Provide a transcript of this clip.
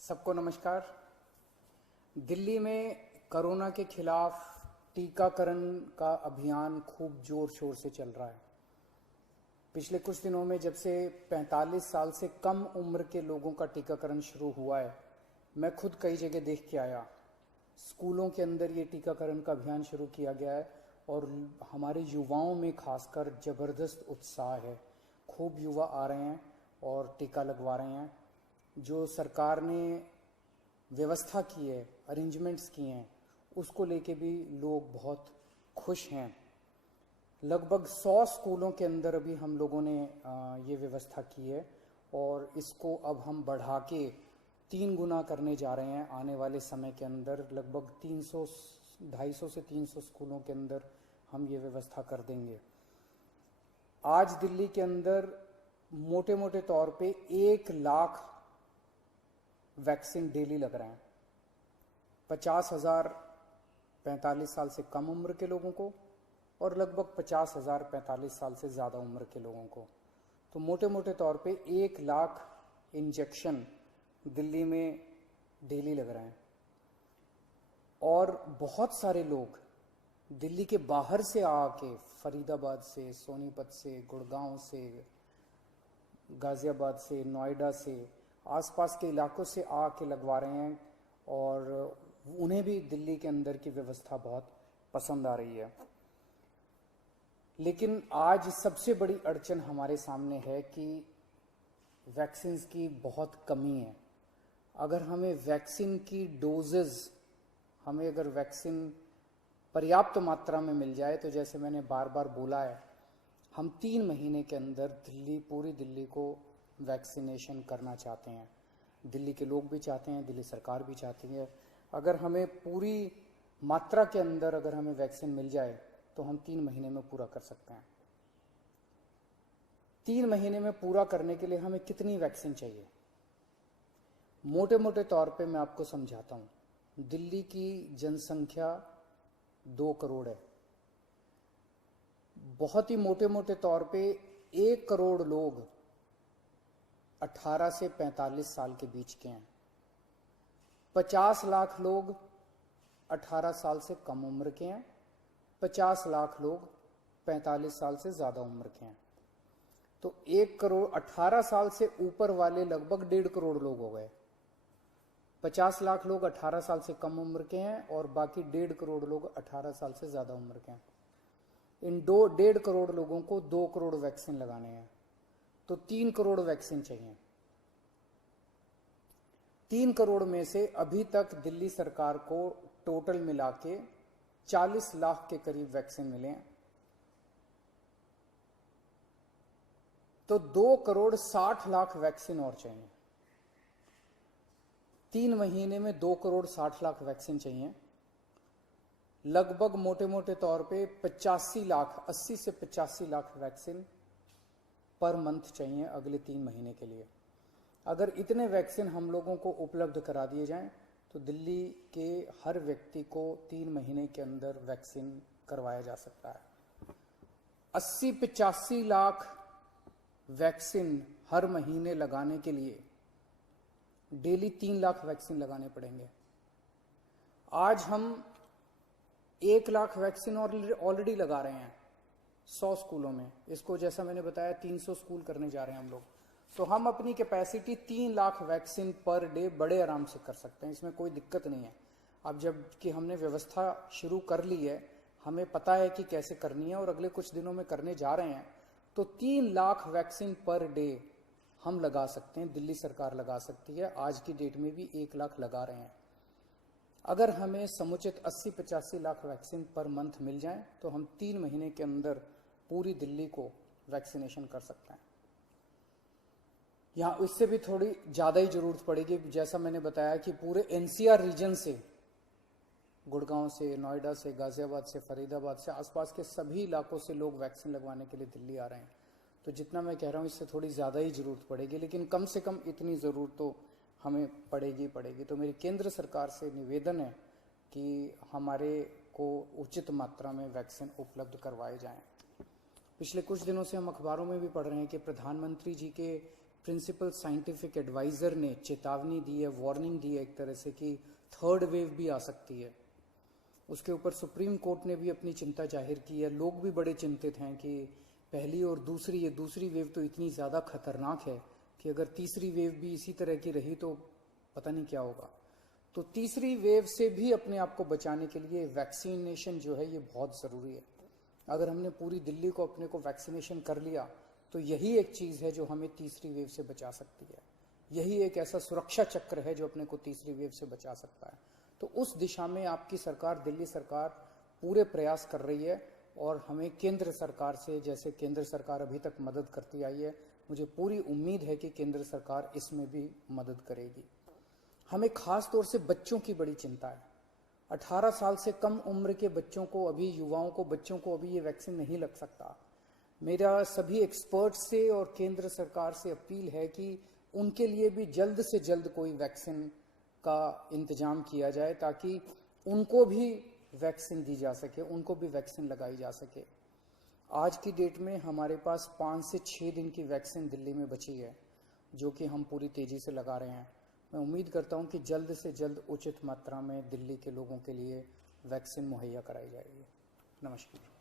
सबको नमस्कार। दिल्ली में कोरोना के खिलाफ टीकाकरण का अभियान खूब जोर शोर से चल रहा है। पिछले कुछ दिनों में जब से 45 साल से कम उम्र के लोगों का टीकाकरण शुरू हुआ है, मैं खुद कई जगह देख के आया। स्कूलों के अंदर ये टीकाकरण का अभियान शुरू किया गया है और हमारे युवाओं में खासकर ज़बरदस्त उत्साह है। खूब युवा आ रहे हैं और टीका लगवा रहे हैं। जो सरकार ने व्यवस्था की है, अरेंजमेंट्स किए हैं, उसको लेके भी लोग बहुत खुश हैं। लगभग 100 स्कूलों के अंदर अभी हम लोगों ने ये व्यवस्था की है और इसको अब हम बढ़ा के 3 गुना करने जा रहे हैं। आने वाले समय के अंदर लगभग 250 से 300 स्कूलों के अंदर हम ये व्यवस्था कर देंगे। आज दिल्ली के अंदर मोटे मोटे तौर पे 1 लाख वैक्सीन डेली लग रहे हैं। 50,000 45 साल से कम उम्र के लोगों को और लगभग 50,000 45 साल से ज़्यादा उम्र के लोगों को। तो मोटे मोटे तौर पे 1 लाख इंजेक्शन दिल्ली में डेली लग रहे हैं। और बहुत सारे लोग दिल्ली के बाहर से आके, फरीदाबाद से, सोनीपत से, गुड़गांव से, गाजियाबाद से, नोएडा से, आसपास के इलाकों से आके लगवा रहे हैं और उन्हें भी दिल्ली के अंदर की व्यवस्था बहुत पसंद आ रही है। लेकिन आज सबसे बड़ी अड़चन हमारे सामने है कि वैक्सीन की बहुत कमी है। अगर हमें वैक्सीन की डोजेज, हमें अगर वैक्सीन पर्याप्त मात्रा में मिल जाए तो जैसे मैंने बार बार बोला है, हम 3 महीने के अंदर पूरी दिल्ली को वैक्सीनेशन करना चाहते हैं। दिल्ली के लोग भी चाहते हैं, दिल्ली सरकार भी चाहती है। अगर हमें पूरी मात्रा के अंदर अगर हमें वैक्सीन मिल जाए तो हम 3 महीने में पूरा कर सकते हैं। 3 महीने में पूरा करने के लिए हमें कितनी वैक्सीन चाहिए? मोटे मोटे तौर पे मैं आपको समझाता हूं। दिल्ली की जनसंख्या 2 करोड़ है। बहुत ही मोटे मोटे तौर पे 1 करोड़ लोग 18 से 45 साल के बीच के हैं। 50 लाख लोग 18 साल से कम उम्र के हैं। 50 लाख लोग 45 साल से ज़्यादा उम्र के हैं। तो 1 करोड़ 18 साल से ऊपर वाले लगभग 1.5 करोड़ लोग हो गए। 50 लाख लोग 18 साल से कम उम्र के हैं और बाकी 1.5 करोड़ लोग 18 साल से ज़्यादा उम्र के हैं। इन 1.5 करोड़ लोगों को 2 करोड़ वैक्सीन लगाने हैं, तो 3 करोड़ वैक्सीन चाहिए। 3 करोड़ में से अभी तक दिल्ली सरकार को टोटल मिला के 40 लाख के करीब वैक्सीन मिले हैं। तो 2 करोड़ 60 लाख वैक्सीन और चाहिए। 3 महीने में 2 करोड़ 60 लाख वैक्सीन चाहिए। लगभग मोटे मोटे तौर पे 85 लाख, 80 से 85 लाख वैक्सीन पर मंथ चाहिए अगले 3 महीने के लिए। अगर इतने वैक्सीन हम लोगों को उपलब्ध करा दिए जाएं तो दिल्ली के हर व्यक्ति को 3 महीने के अंदर वैक्सीन करवाया जा सकता है। 80-85 लाख वैक्सीन हर महीने लगाने के लिए डेली 3 लाख वैक्सीन लगाने पड़ेंगे। आज हम 1 लाख वैक्सीन ऑलरेडी लगा रहे हैं 100 स्कूलों में। इसको जैसा मैंने बताया 300 स्कूल करने जा रहे हैं हम लोग। तो हम अपनी capacity 3 lakh vaccine per day बड़े आराम से कर सकते हैं, इसमें कोई दिक्कत नहीं है। अब जब कि हमने व्यवस्था शुरू कर ली है, हमें पता है कि कैसे करनी है और अगले कुछ दिनों में करने जा रहे हैं, तो 3 लाख वैक्सीन पर डे हम लगा सकते हैं। दिल्ली सरकार लगा सकती है। आज की डेट में भी 1 लाख लगा रहे हैं। अगर हमें समुचित 80-85 लाख वैक्सीन पर मंथ मिल जाए तो हम 3 महीने के अंदर पूरी दिल्ली को वैक्सीनेशन कर सकते हैं। यहाँ इससे भी थोड़ी ज़्यादा ही ज़रूरत पड़ेगी। जैसा मैंने बताया कि पूरे एनसीआर रीजन से, गुड़गांव से, नोएडा से, गाजियाबाद से, फरीदाबाद से, आसपास के सभी इलाकों से लोग वैक्सीन लगवाने के लिए दिल्ली आ रहे हैं। तो जितना मैं कह रहा हूँ इससे थोड़ी ज़्यादा ही ज़रूरत पड़ेगी, लेकिन कम से कम इतनी ज़रूरत तो हमें पड़ेगी। तो मेरी केंद्र सरकार से निवेदन है कि हमारे को उचित मात्रा में वैक्सीन उपलब्ध करवाए जाएं। पिछले कुछ दिनों से हम अखबारों में भी पढ़ रहे हैं कि प्रधानमंत्री जी के प्रिंसिपल साइंटिफिक एडवाइज़र ने चेतावनी दी है, वार्निंग दी है एक तरह से कि थर्ड वेव भी आ सकती है। उसके ऊपर सुप्रीम कोर्ट ने भी अपनी चिंता जाहिर की है। लोग भी बड़े चिंतित हैं कि पहली और ये दूसरी वेव तो इतनी ज़्यादा खतरनाक है कि अगर तीसरी वेव भी इसी तरह की रही तो पता नहीं क्या होगा। तो तीसरी वेव से भी अपने आप को बचाने के लिए वैक्सीनेशन जो है ये बहुत ज़रूरी है। अगर हमने पूरी दिल्ली को अपने को वैक्सीनेशन कर लिया तो यही एक चीज़ है जो हमें तीसरी वेव से बचा सकती है। यही एक ऐसा सुरक्षा चक्र है जो अपने को तीसरी वेव से बचा सकता है। तो उस दिशा में आपकी सरकार, दिल्ली सरकार पूरे प्रयास कर रही है और हमें केंद्र सरकार से, जैसे केंद्र सरकार अभी तक मदद करती आई है, मुझे पूरी उम्मीद है कि केंद्र सरकार इसमें भी मदद करेगी। हमें खास तौर से बच्चों की बड़ी चिंता है। 18 साल से कम उम्र के बच्चों को अभी, युवाओं को, बच्चों को अभी ये वैक्सीन नहीं लग सकता। मेरा सभी एक्सपर्ट से और केंद्र सरकार से अपील है कि उनके लिए भी जल्द से जल्द कोई वैक्सीन का इंतजाम किया जाए ताकि उनको भी वैक्सीन दी जा सके, उनको भी वैक्सीन लगाई जा सके। आज की डेट में हमारे पास 5 से 6 दिन की वैक्सीन दिल्ली में बची है जो कि हम पूरी तेज़ी से लगा रहे हैं। मैं उम्मीद करता हूं कि जल्द से जल्द उचित मात्रा में दिल्ली के लोगों के लिए वैक्सीन मुहैया कराई जाएगी। नमस्कार।